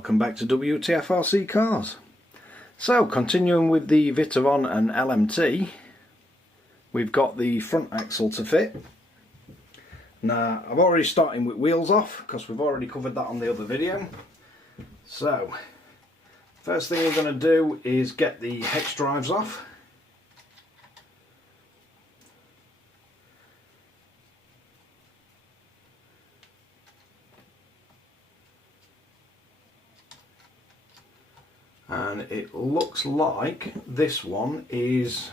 Welcome back to Wtf Rc Cars. So, continuing with the Vitavon and LMT, we've got the front axle to fit. Now, I've already started with wheels off because we've already covered that on the other video. So, first thing we're going to do is get the hex drives off. And it looks like this one is,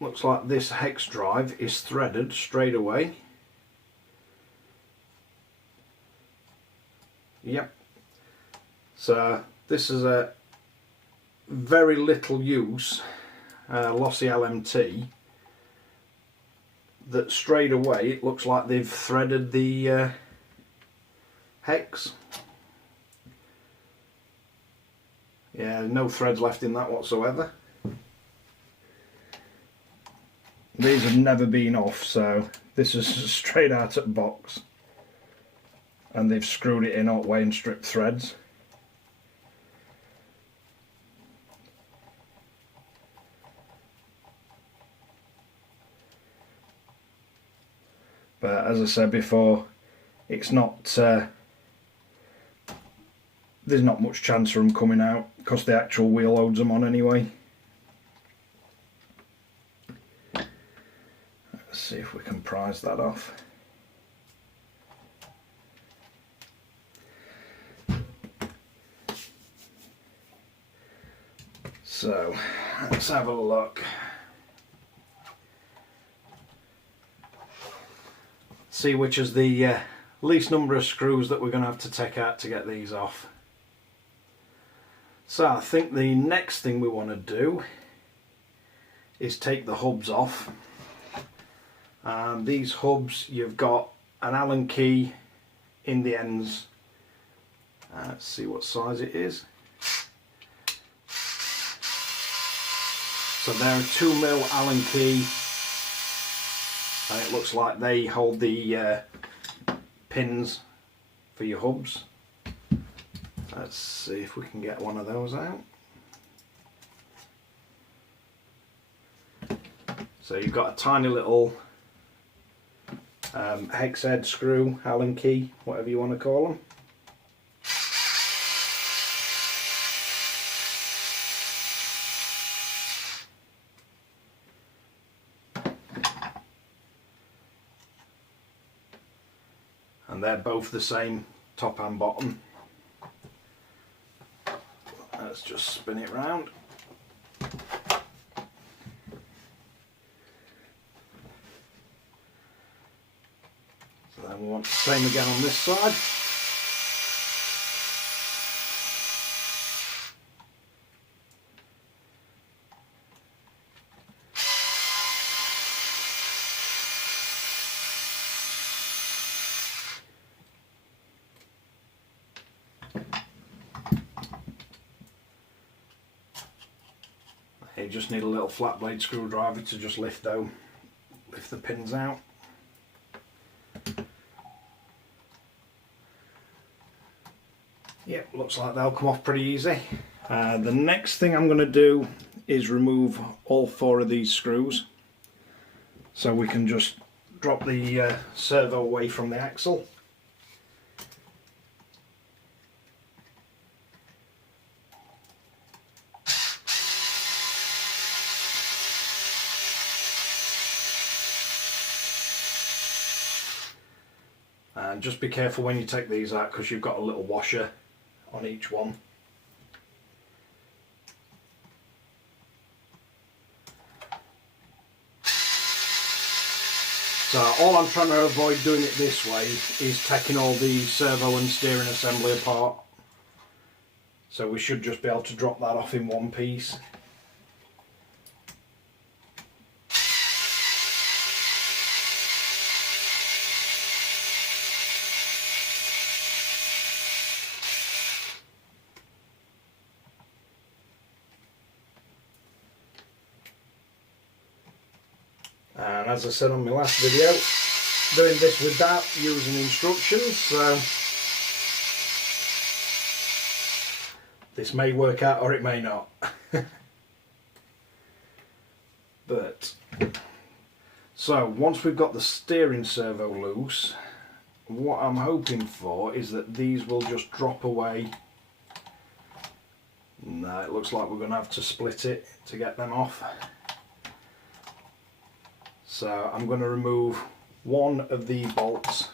looks like this hex drive is threaded straight away. Yep. So this is a very little use Losi LMT that straight away it looks like they've threaded the hex. Yeah, no threads left in that whatsoever. These have never been off, so this is straight out of the box. And they've screwed it in all the way and stripped threads. But as I said before, it's not... there's not much chance of them coming out because the actual wheel holds them on anyway. Let's see if we can prise that off. So let's have a look. See which is the least number of screws that we're going to have to take out to get these off. So I think the next thing we want to do is take the hubs off. These hubs, you've got an Allen key in the ends. Let's see what size it is. So they're a 2mm Allen key, and it looks like they hold the pins for your hubs. Let's see if we can get one of those out. So you've got a tiny little hex head screw, Allen key, whatever you want to call them. And they're both the same, top and bottom. Let's just spin it round. So then we want the same again on this side. You just need a little flat blade screwdriver to just lift the pins out. Yep, looks like they'll come off pretty easy. The next thing I'm going to do is remove all 4 of these screws, so we can just drop the servo away from the axle. And just be careful when you take these out because you've got a little washer on each one. So all I'm trying to avoid doing it this way is taking all the servo and steering assembly apart. So we should just be able to drop that off in one piece. And as I said on my last video, doing this without using instructions, so This may work out or it may not. But so once we've got the steering servo loose, what I'm hoping for is that these will just drop away. No, it looks like we're going to have to split it to get them off. So I'm going to remove one of the bolts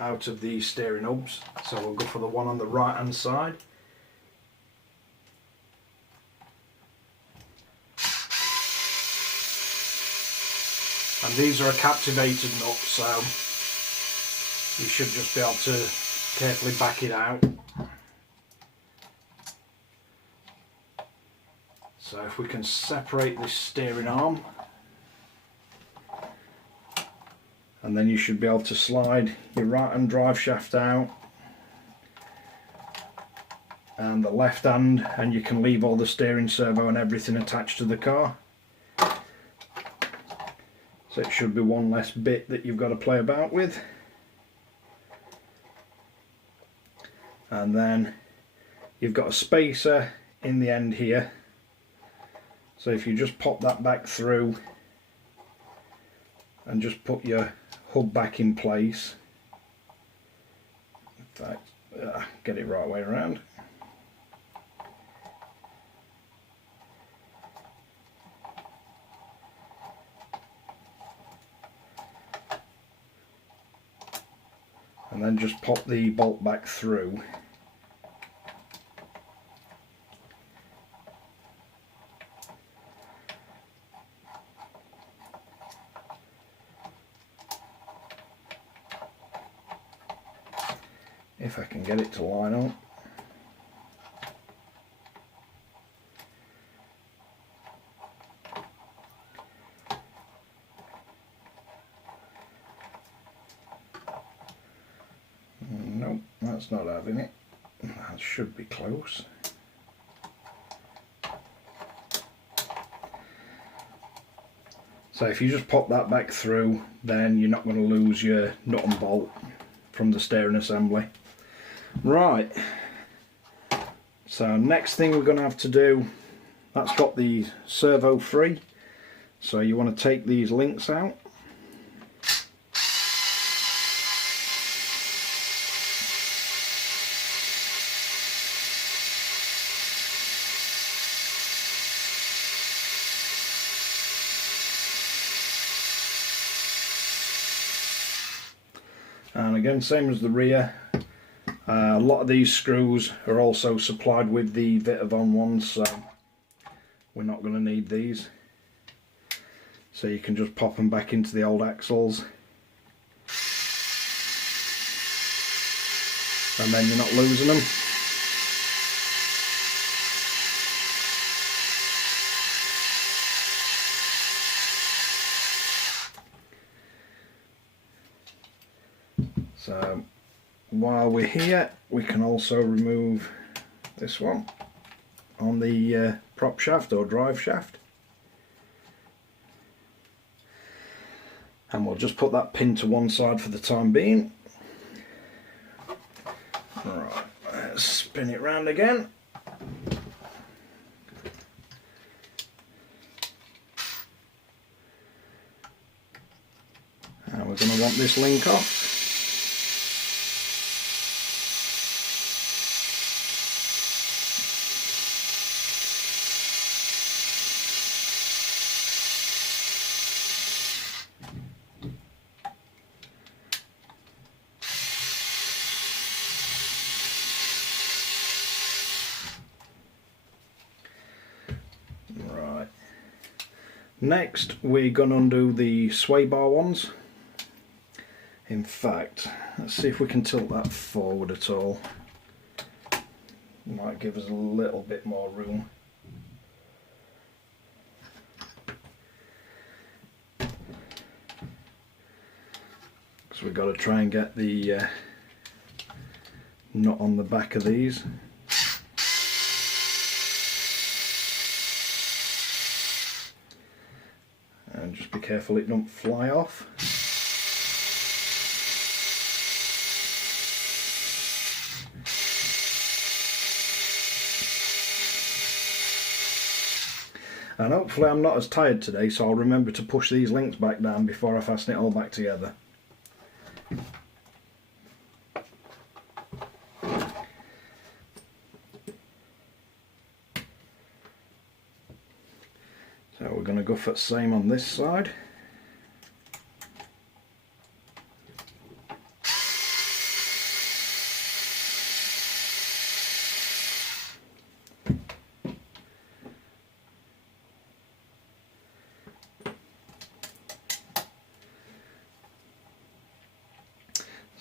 out of the steering hubs. So we'll go for the one on the right hand side. And these are a captivated nut, so you should just be able to carefully back it out. So if we can separate this steering arm, and then you should be able to slide your right hand drive shaft out and the left hand, and you can leave all the steering servo and everything attached to the car. So it should be one less bit that you've got to play about with. And then you've got a spacer in the end here. So if you just pop that back through and just put your hub back in place. In fact, get it right way around. And then just pop the bolt back through. If I can get it to line up. Nope, that's not having it. That should be close. So if you just pop that back through, then you're not going to lose your nut and bolt from the steering assembly. Right, so next thing we're going to have to do, that's got the servo free, so you want to take these links out. And again, same as the rear, a lot of these screws are also supplied with the Vitavon ones, so we're not going to need these. So you can just pop them back into the old axles, and then you're not losing them. So while we're here, we can also remove this one on the prop shaft or drive shaft, and we'll just put that pin to one side for the time being. Right, let's spin it round again. And we're going to want this link off. Next, we're going to undo the sway bar ones. In fact, let's see if we can tilt that forward at all. Might give us a little bit more room. So we've got to try and get the nut on the back of these. And just be careful it don't fly off. And hopefully I'm not as tired today, so I'll remember to push these links back down before I fasten it all back together. So we're going to go for the same on this side.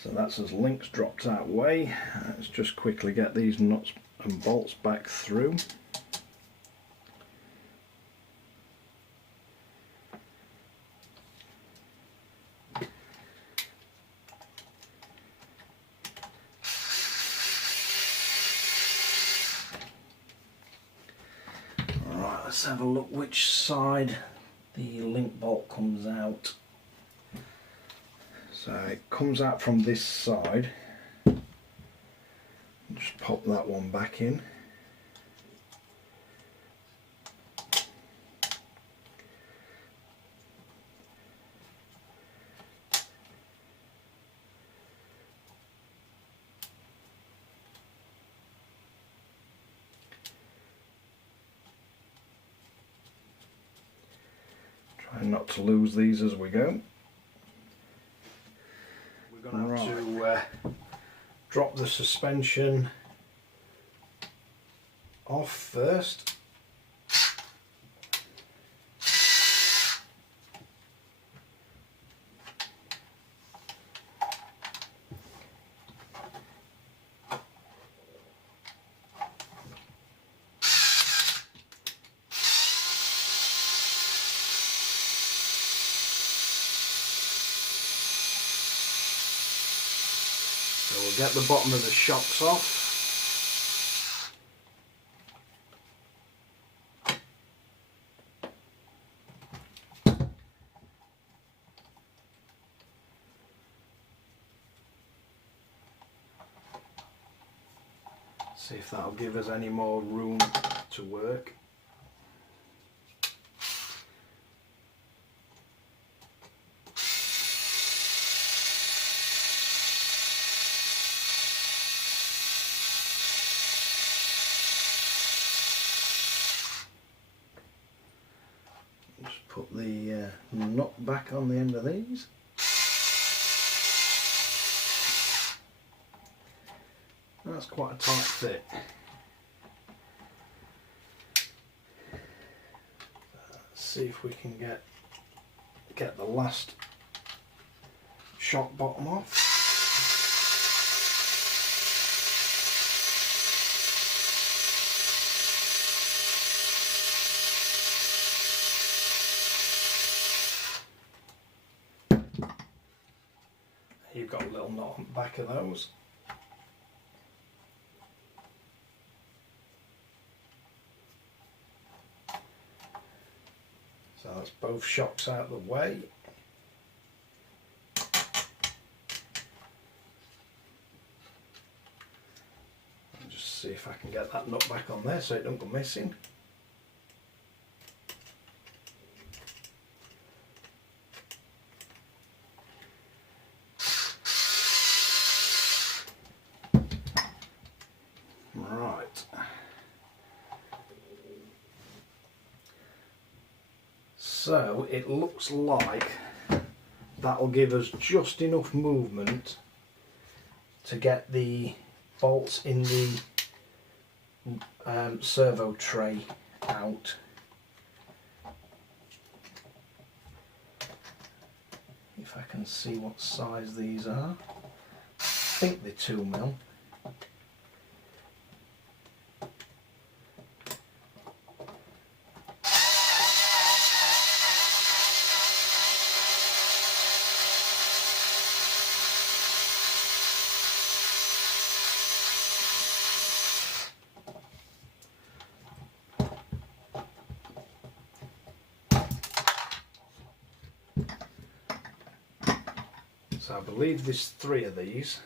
So that's as links dropped out way. Let's just quickly get these nuts and bolts back through. Alright, let's have a look which side the link bolt comes out. So it comes out from this side. Just pop that one back in. Try not to lose these as we go. We're going to have to drop the suspension off first. So we'll get the bottom of the shocks off. See if that'll give us any more room to work. Just put the nut back on the end of these. That's quite a tight fit. Let's see if we can get the last shock bottom off. You've got a little knot on the back of those. So that's both shocks out of the way. I'll just see if I can get that nut back on there so it don't go missing. Right. So it looks like that'll give us just enough movement to get the bolts in the servo tray out. If I can see what size these are. I think they're 2mm. So I believe there's 3 of these.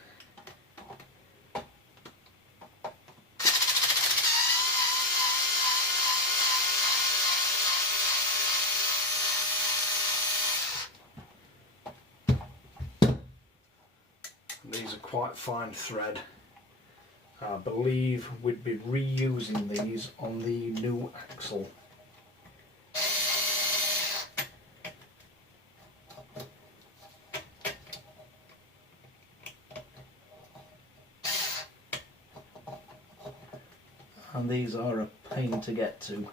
quite fine thread. I believe we'd be reusing these on the new axle. And these are a pain to get to.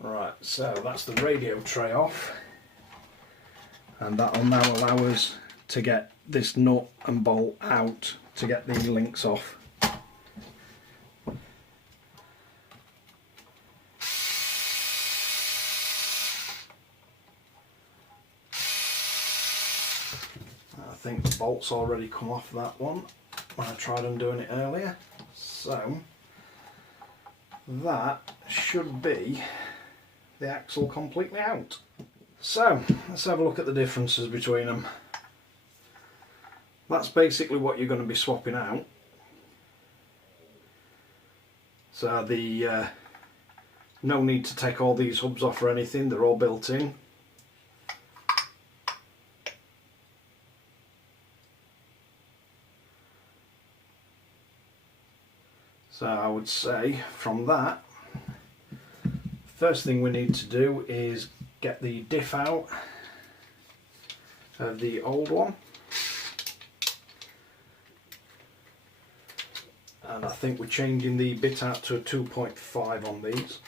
Right, so that's the radio tray off, and that will now allow us to get this nut and bolt out to get the links off. I think the bolt's already come off that one when I tried undoing it earlier, so that should be the axle completely out. So let's have a look at the differences between them. That's basically what you're going to be swapping out. So the no need to take all these hubs off or anything, they're all built in. So I would say from that, first thing we need to do is get the diff out of the old one. And I think we're changing the bit out to a 2.5 on these.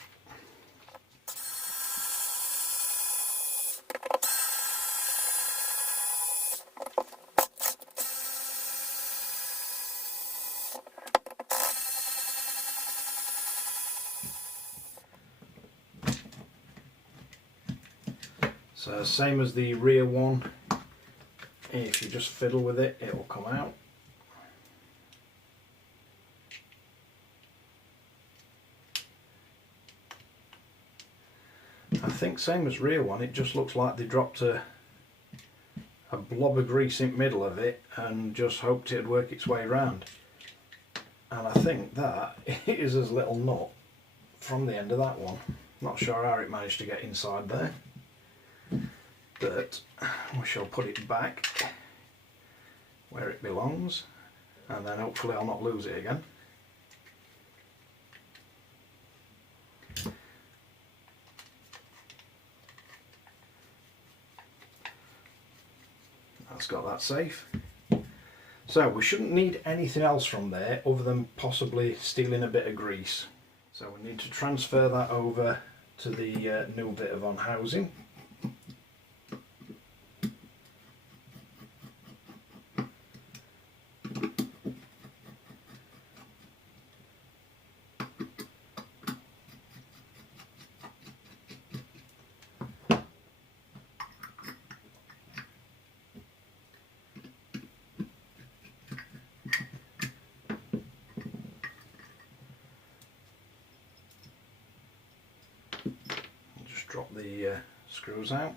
So same as the rear one, if you just fiddle with it, it will come out. I think same as rear one, it just looks like they dropped a blob of grease in the middle of it and just hoped it'd work its way around. And I think that is as little nut from the end of that one. Not sure how it managed to get inside there, but we shall put it back where it belongs, and then hopefully I'll not lose it again. That's got that safe. So we shouldn't need anything else from there other than possibly stealing a bit of grease. So we need to transfer that over to the new Vitavon housing. Drop the screws out.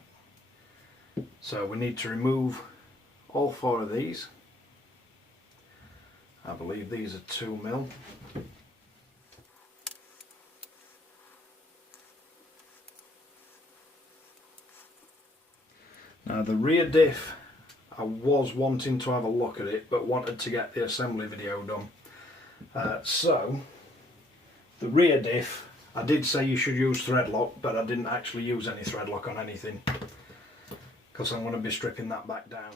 So we need to remove all 4 of these. I believe these are 2mm. Now the rear diff, I was wanting to have a look at it but wanted to get the assembly video done. So the rear diff, I did say you should use thread lock, but I didn't actually use any thread lock on anything because I'm going to be stripping that back down.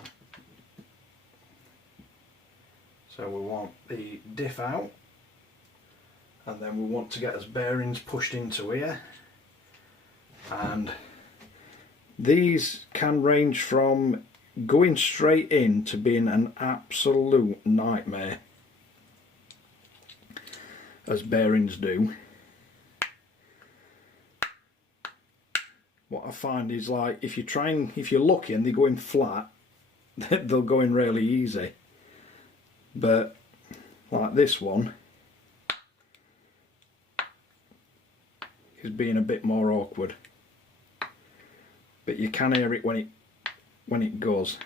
So we want the diff out, and then we want to get us bearings pushed into here, and these can range from going straight in to being an absolute nightmare, as bearings do. What I find is, like, if you're lucky and they're going flat, they'll go in really easy. But like this one is being a bit more awkward. But you can hear it when it when it goes.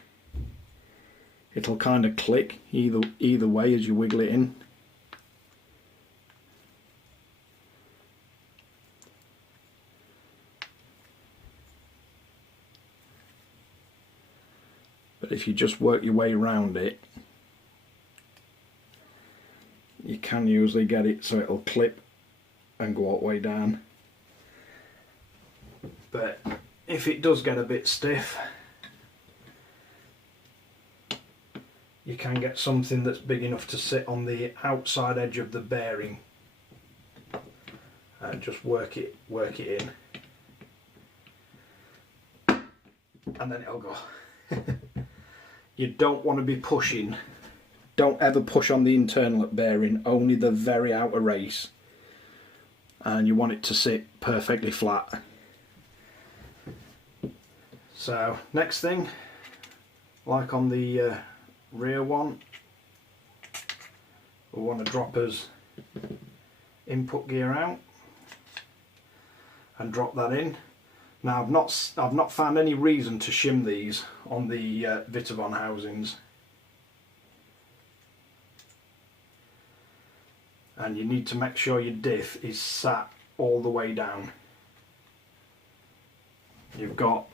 It'll kind of click either way as you wiggle it in. But if you just work your way around it, you can usually get it so it'll clip and go all the way down. But if it does get a bit stiff, you can get something that's big enough to sit on the outside edge of the bearing and just work it in, and then it'll go. You don't want to be pushing. Don't ever push on the internal bearing, only the very outer race, and you want it to sit perfectly flat. So next thing, like on the rear one, we want to drop his input gear out and drop that in. Now I've not found any reason to shim these on the Vitavon housings, and you need to make sure your diff is sat all the way down. You've got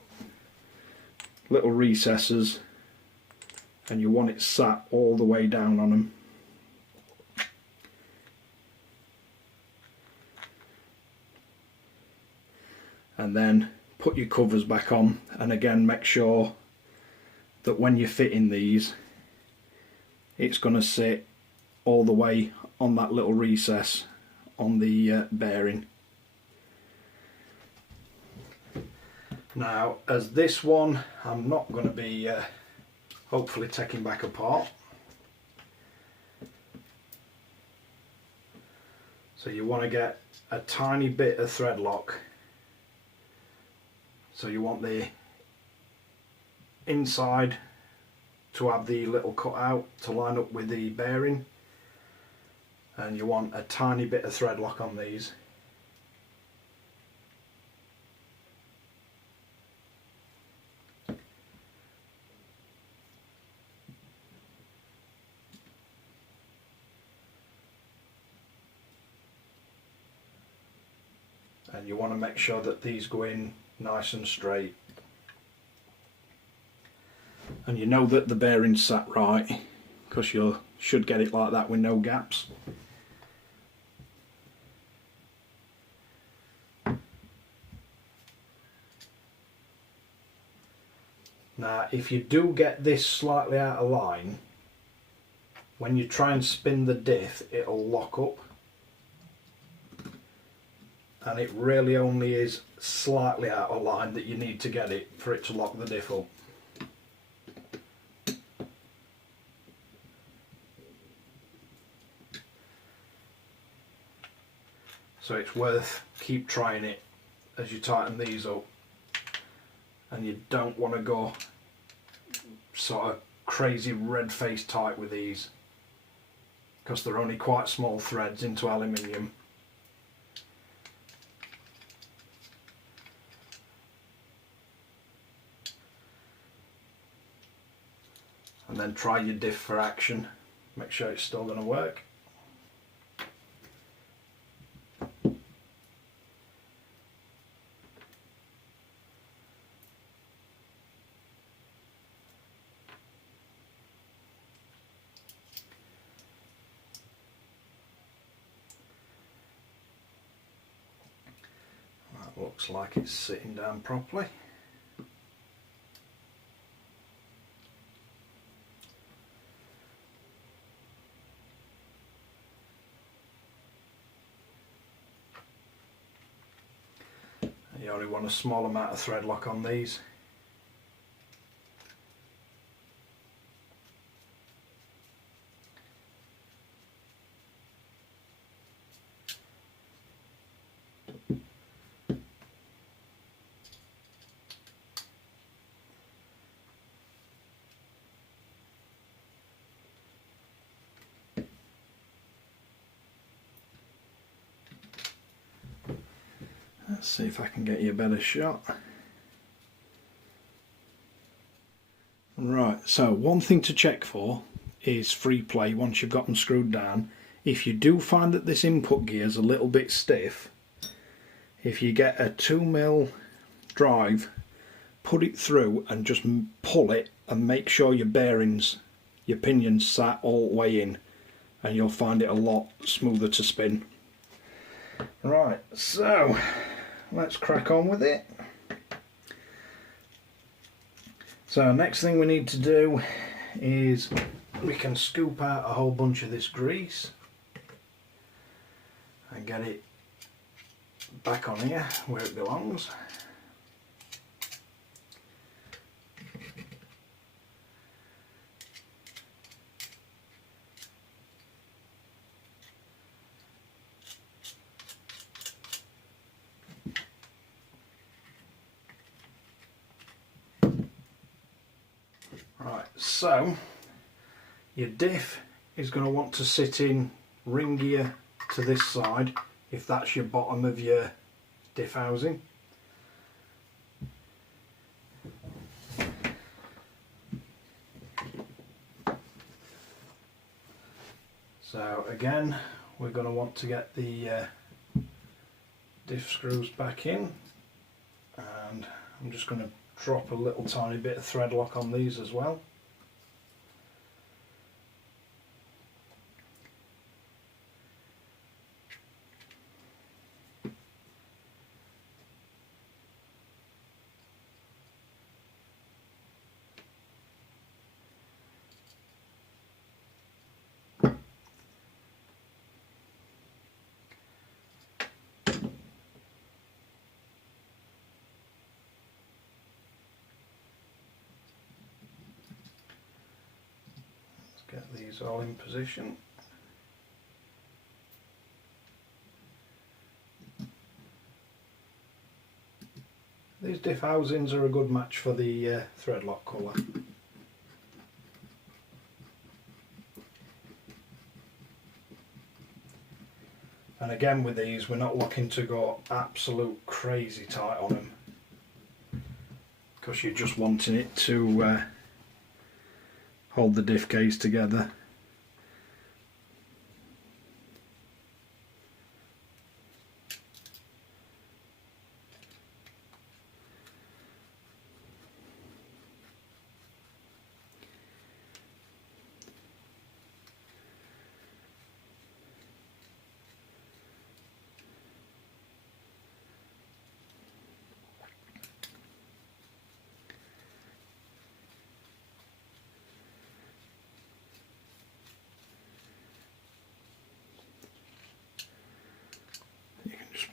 little recesses and you want it sat all the way down on them. And then put your covers back on, and again make sure that when you're fitting these, it's going to sit all the way on that little recess on the bearing. Now, as this one I'm not going to be hopefully taking back apart, so you want to get a tiny bit of thread lock. So you want the inside to have the little cutout to line up with the bearing, and you want a tiny bit of thread lock on these. And you want to make sure that these go in nice and straight. And you know that the bearing's sat right, because you should get it like that with no gaps. Now, if you do get this slightly out of line, when you try and spin the diff, it'll lock up. And it really only is slightly out of line that you need to get it for it to lock the diff up. So it's worth keep trying it as you tighten these up, and you don't want to go sort of crazy red face tight with these, because they're only quite small threads into aluminium. And then try your diff for action, make sure it's still going to work. That looks like it's sitting down properly. You only want a small amount of thread lock on these. Let's see if I can get you a better shot. So one thing to check for is free play once you've got them screwed down. If you do find that this input gear is a little bit stiff, if you get a 2mm drive, put it through and just pull it and make sure your bearings, your pinions sat all the way in, and you'll find it a lot smoother to spin. Right, so let's crack on with it. So next thing we need to do is we can scoop out a whole bunch of this grease and get it back on here where it belongs. Right, so your diff is going to want to sit in ringier to this side if that's your bottom of your diff housing. So again, we're going to want to get the diff screws back in, and I'm just going to drop a little tiny bit of thread lock on these as well. Get these all in position. These diff housings are a good match for the thread lock colour. And again with these, we're not looking to go absolute crazy tight on them, because you're just wanting it to hold the diff case together.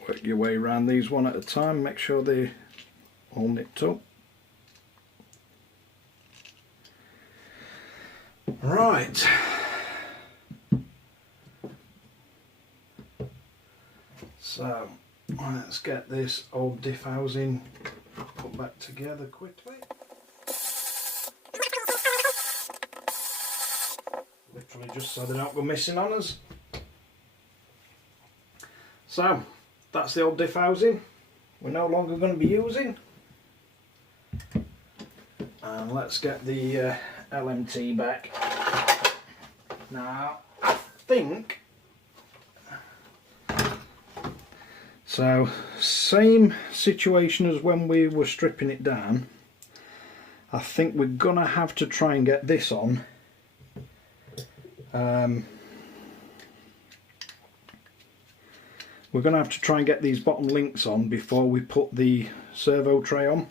Work your way around these one at a time, make sure they're all nipped up. Right. So let's get this old diff housing put back together quickly. Literally just so they don't go missing on us. So that's the old diff housing we're no longer going to be using. And let's get the LMT back. Now, I think, so same situation as when we were stripping it down. I think we're going to have to try and get this on. We're going to have to try and get these bottom links on before we put the servo tray on,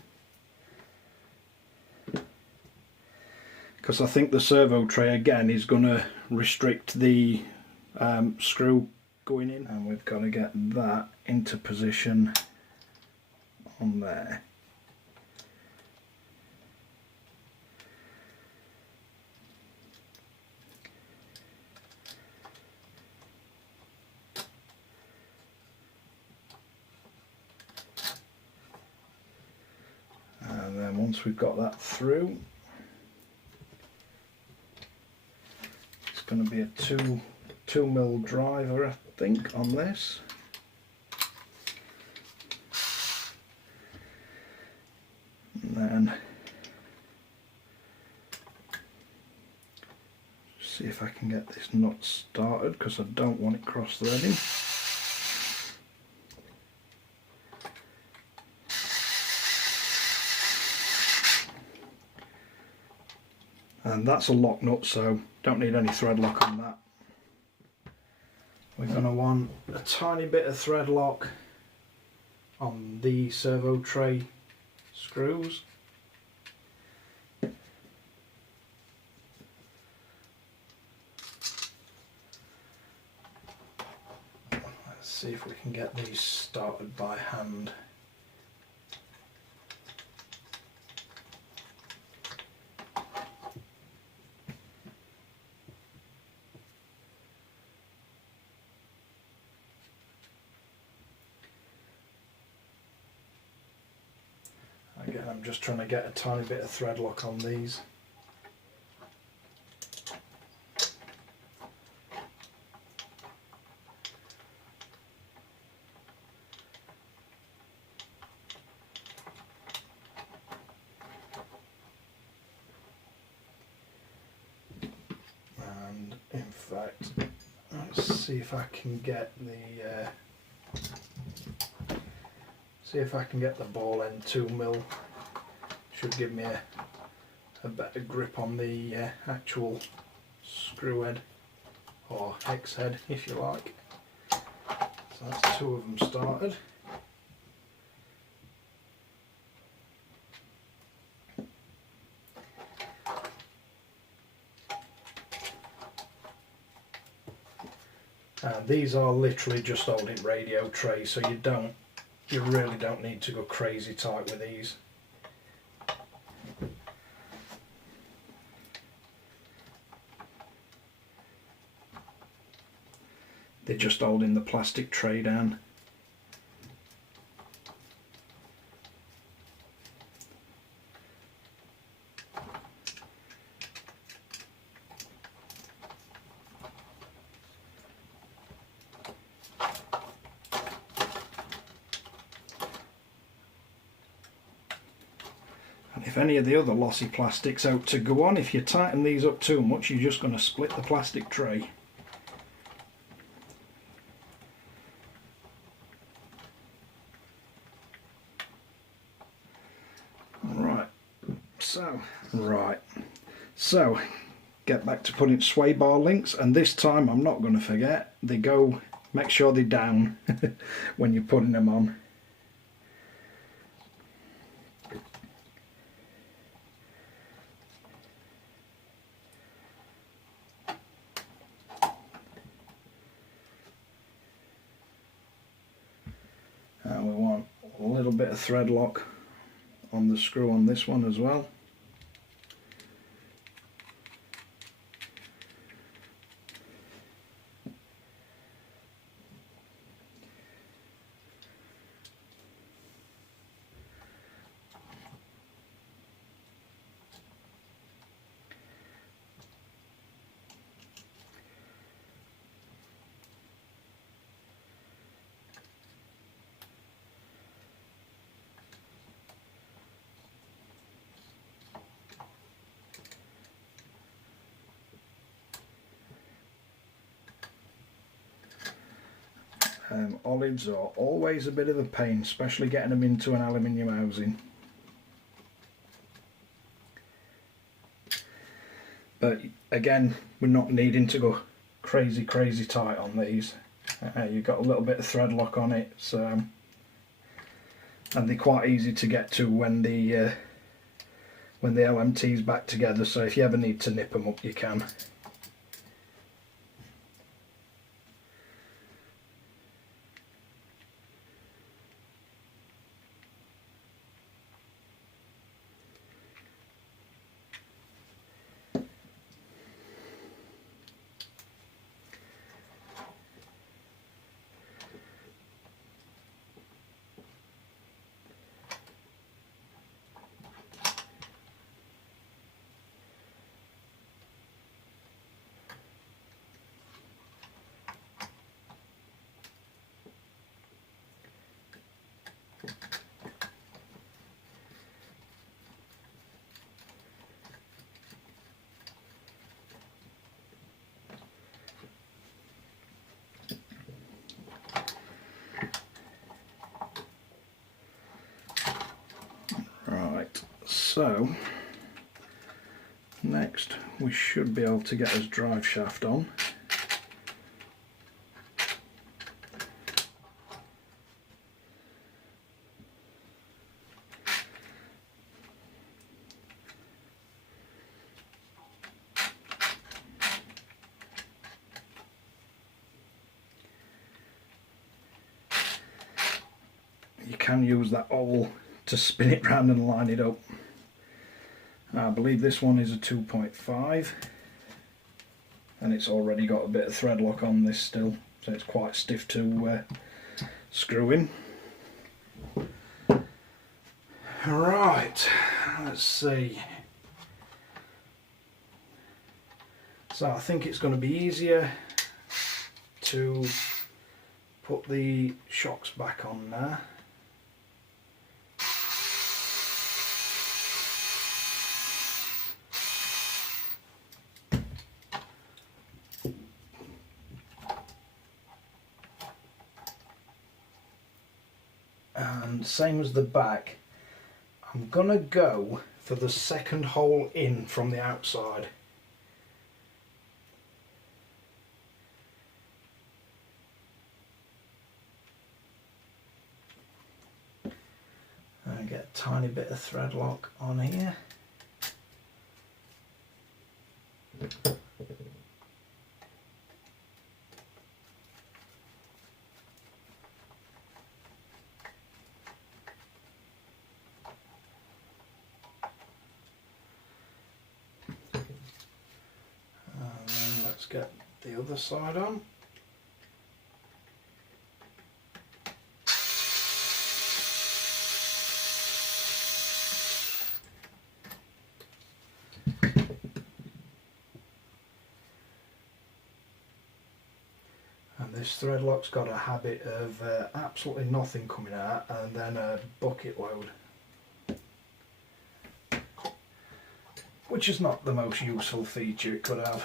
because I think the servo tray again is going to restrict the screw going in, and we've got to get that into position on there. And then once we've got that through, it's going to be a 2mm driver, I think, on this. And then if I can get this nut started because I don't want it cross-threading. And that's a lock nut, so don't need any thread lock on that. We're going to want a tiny bit of thread lock on the servo tray screws. Let's see if we can get these started by hand. Again, I'm just trying to get a tiny bit of thread lock on these. And in fact, let's see if I can get the ball end 2mm. Should give me a better grip on the actual screw head, or hex head if you like. So that's 2 of them started. And these are literally just holding radio trays, so you really don't need to go crazy tight with these. They're just holding the plastic tray down. And if any of the other lossy plastic's out to go on, if you tighten these up too much, you're just going to split the plastic tray. So get back to putting sway bar links, and this time I'm not going to forget, make sure they're down when you're putting them on. And we want a little bit of thread lock on the screw on this one as well. Olives are always a bit of a pain, especially getting them into an aluminium housing. But again, we're not needing to go crazy tight on these. You've got a little bit of thread lock on it, so, and they're quite easy to get to when the LMT's back together, so if you ever need to nip them up, you can. So next we should be able to get his drive shaft on. You can use that awl to spin it round and line it up. I believe this one is a 2.5 and it's already got a bit of thread lock on this still, so it's quite stiff to screw in. Right, let's see. So I think it's going to be easier to put the shocks back on now. And same as the back, I'm gonna go for the second hole in from the outside. And get a tiny bit of thread lock on here. Let's get the other side on. And this thread lock's got a habit of absolutely nothing coming out and then a bucket load, which is not the most useful feature it could have.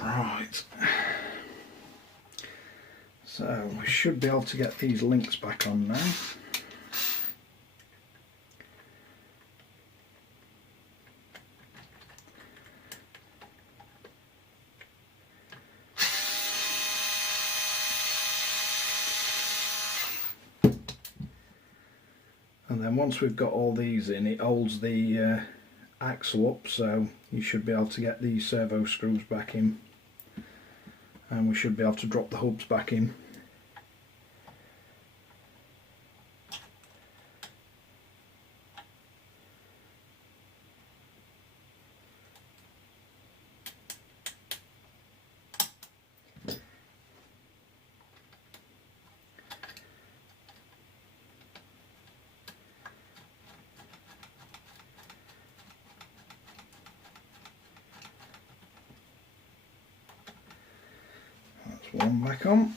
Right, so we should be able to get these links back on now. And then once we've got all these in, it holds the axle up, so you should be able to get these servo screws back in, and we should be able to drop the hubs back in. One back on.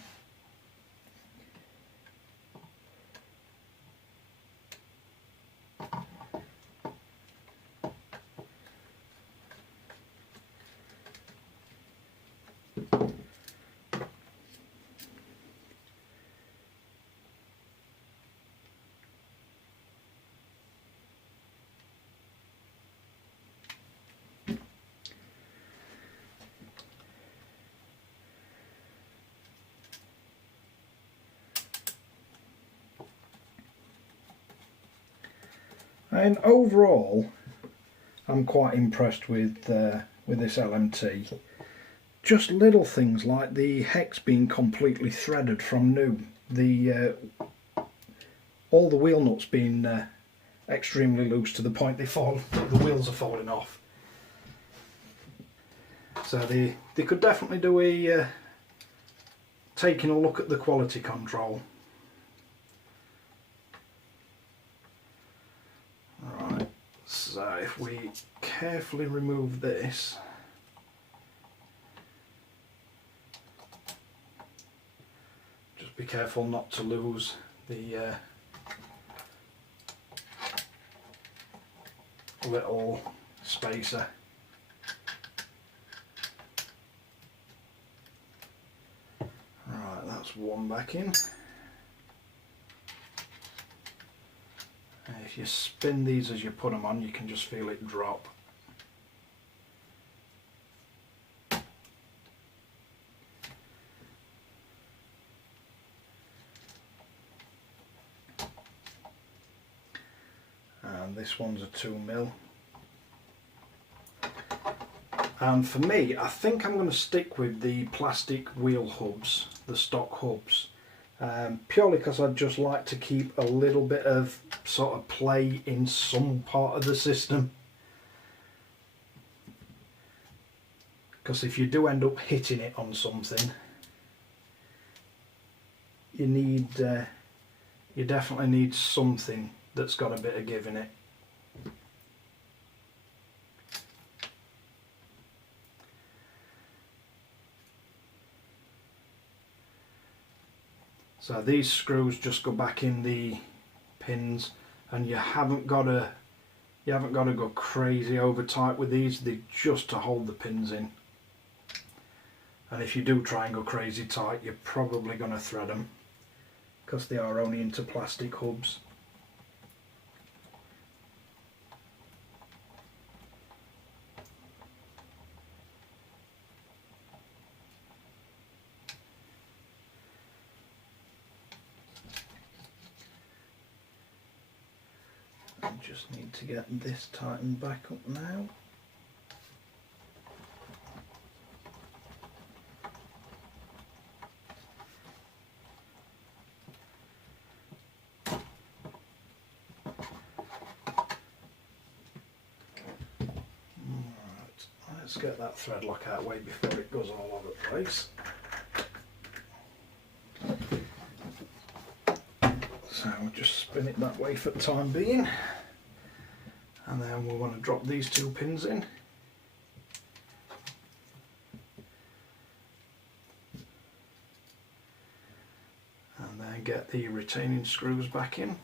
And overall, I'm quite impressed with this LMT. Just little things like the hex being completely threaded from new, all the wheel nuts being extremely loose to the point the wheels are falling off. So they could definitely do a taking a look at the quality control. Right, so if we carefully remove this, just be careful not to lose the little spacer. Right, that's one back in. And if you spin these as you put them on, you can just feel it drop. And this one's a 2mm. And for me, I think I'm going to stick with the plastic wheel hubs, the stock hubs, purely because I'd just like to keep a little bit of sort of play in some part of the system. Because if you do end up hitting it on something, you definitely need something that's got a bit of give in it. So these screws just go back in the pins, and you haven't got to go crazy over tight with these. They're just to hold the pins in. And if you do try and go crazy tight, you're probably going to thread them because they are only into plastic hubs. I just need to get this tightened back up now. Right, let's get that thread lock out way before it goes all over the place. So we'll just spin it that way for the time being, and then we want to drop these two pins in. And then get the retaining screws back in.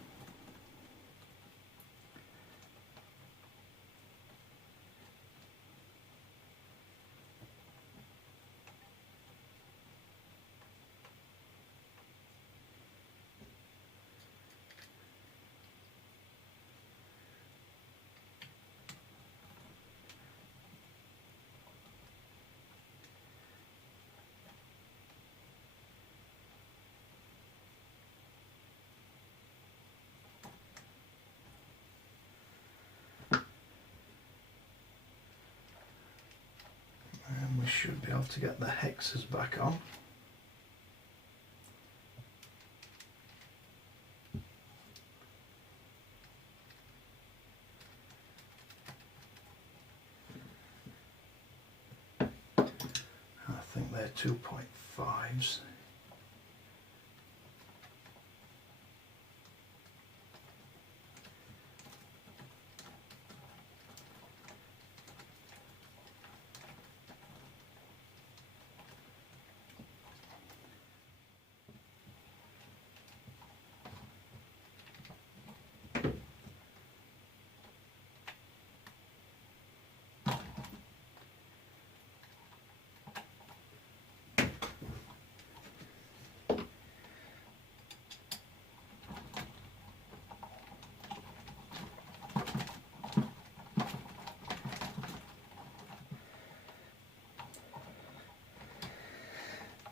And we should be able to get the hexes back on. I think they're 2.5s.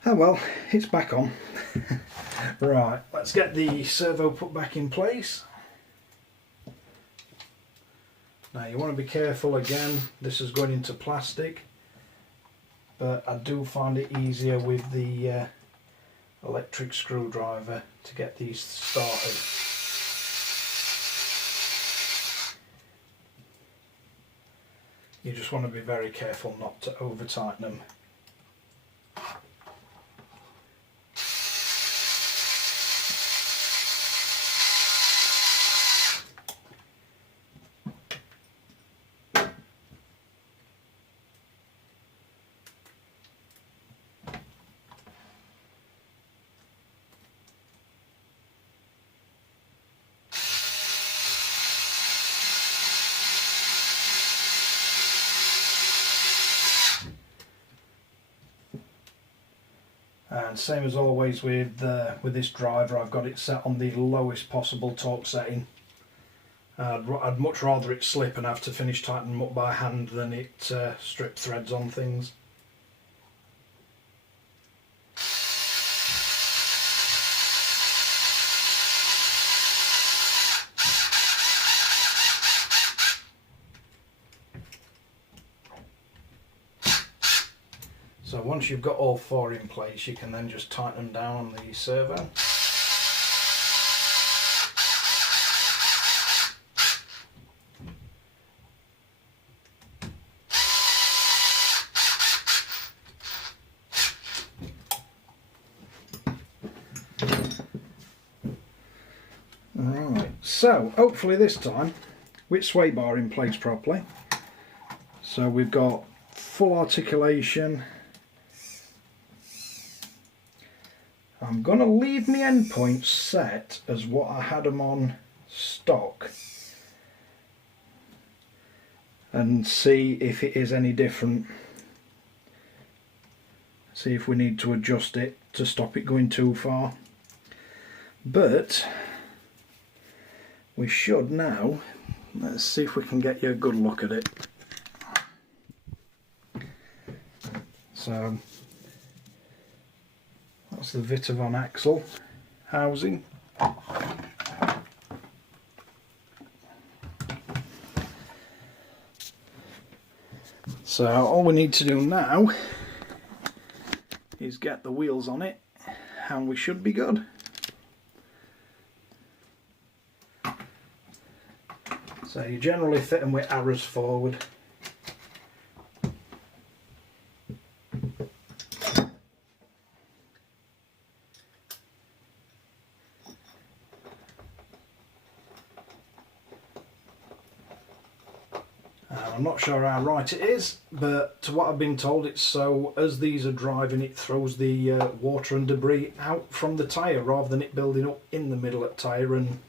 Oh well, it's back on. Right, let's get the servo put back in place. Now you want to be careful again, this is going into plastic, but I do find it easier with the electric screwdriver to get these started. You just want to be very careful not to over tighten them. And same as always with this driver, I've got it set on the lowest possible torque setting. I'd much rather it slip and have to finish tightening them up by hand than it strip threads on things. So once you've got all four in place, you can then just tighten them down on the servo. Right, so hopefully this time with sway bar in place properly. So we've got full articulation. I'm going to leave my endpoints set as what I had them on stock and see if it is any different. See if we need to adjust it to stop it going too far. But we should now. Let's see if we can get you a good look at it. So that's the Vitavon axle housing. So all we need to do now is get the wheels on it and we should be good. So you generally fit them with arrows forward. I'm not sure how right it is, but to what I've been told, it's so as these are driving it throws the water and debris out from the tyre rather than it building up in the middle of the tyre and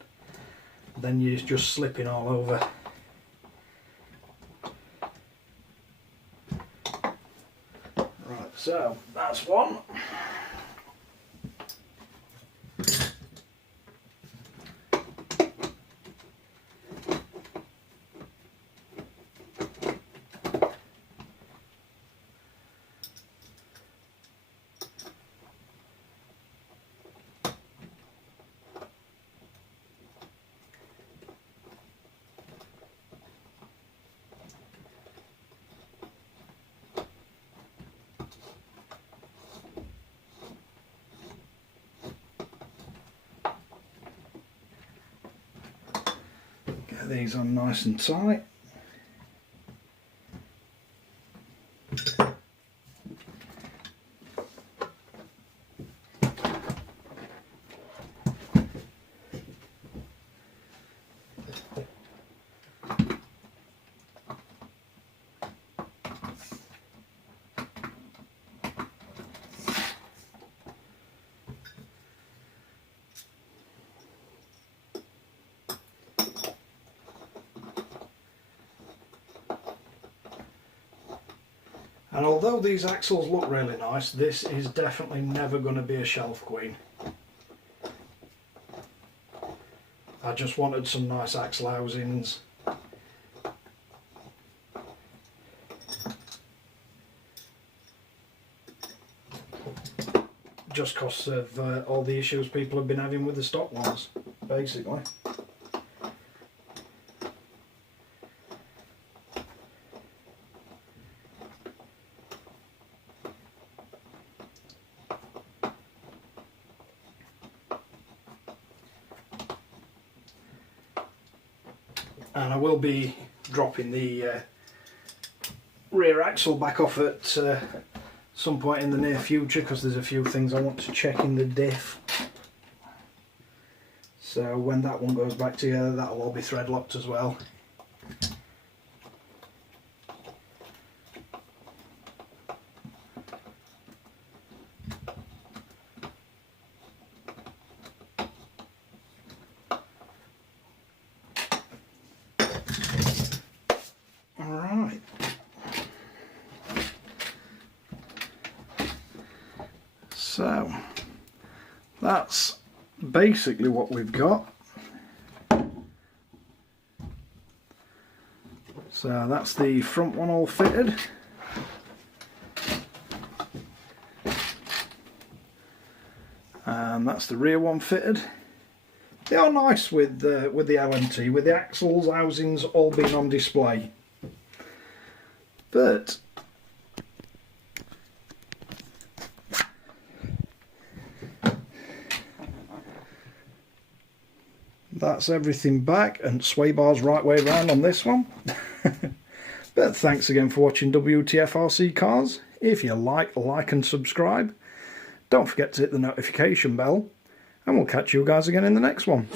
then you're just slipping all over. Right, so that's one. Get these on nice and tight. And although these axles look really nice, this is definitely never going to be a shelf queen. I just wanted some nice axle housings. Just because of all the issues people have been having with the stock ones, basically. and I will be dropping the rear axle back off at some point in the near future, because there's a few things I want to check in the diff. So when that one goes back together, that'll all be thread locked as well. Alright. So that's basically what we've got. So that's the front one all fitted. And that's the rear one fitted. They are nice with the LMT, with the axles, housings all being on display. But that's everything back, and sway bars right way around on this one. But thanks again for watching Wtf Rc Cars. If you like and subscribe. Don't forget to hit the notification bell, and we'll catch you guys again in the next one.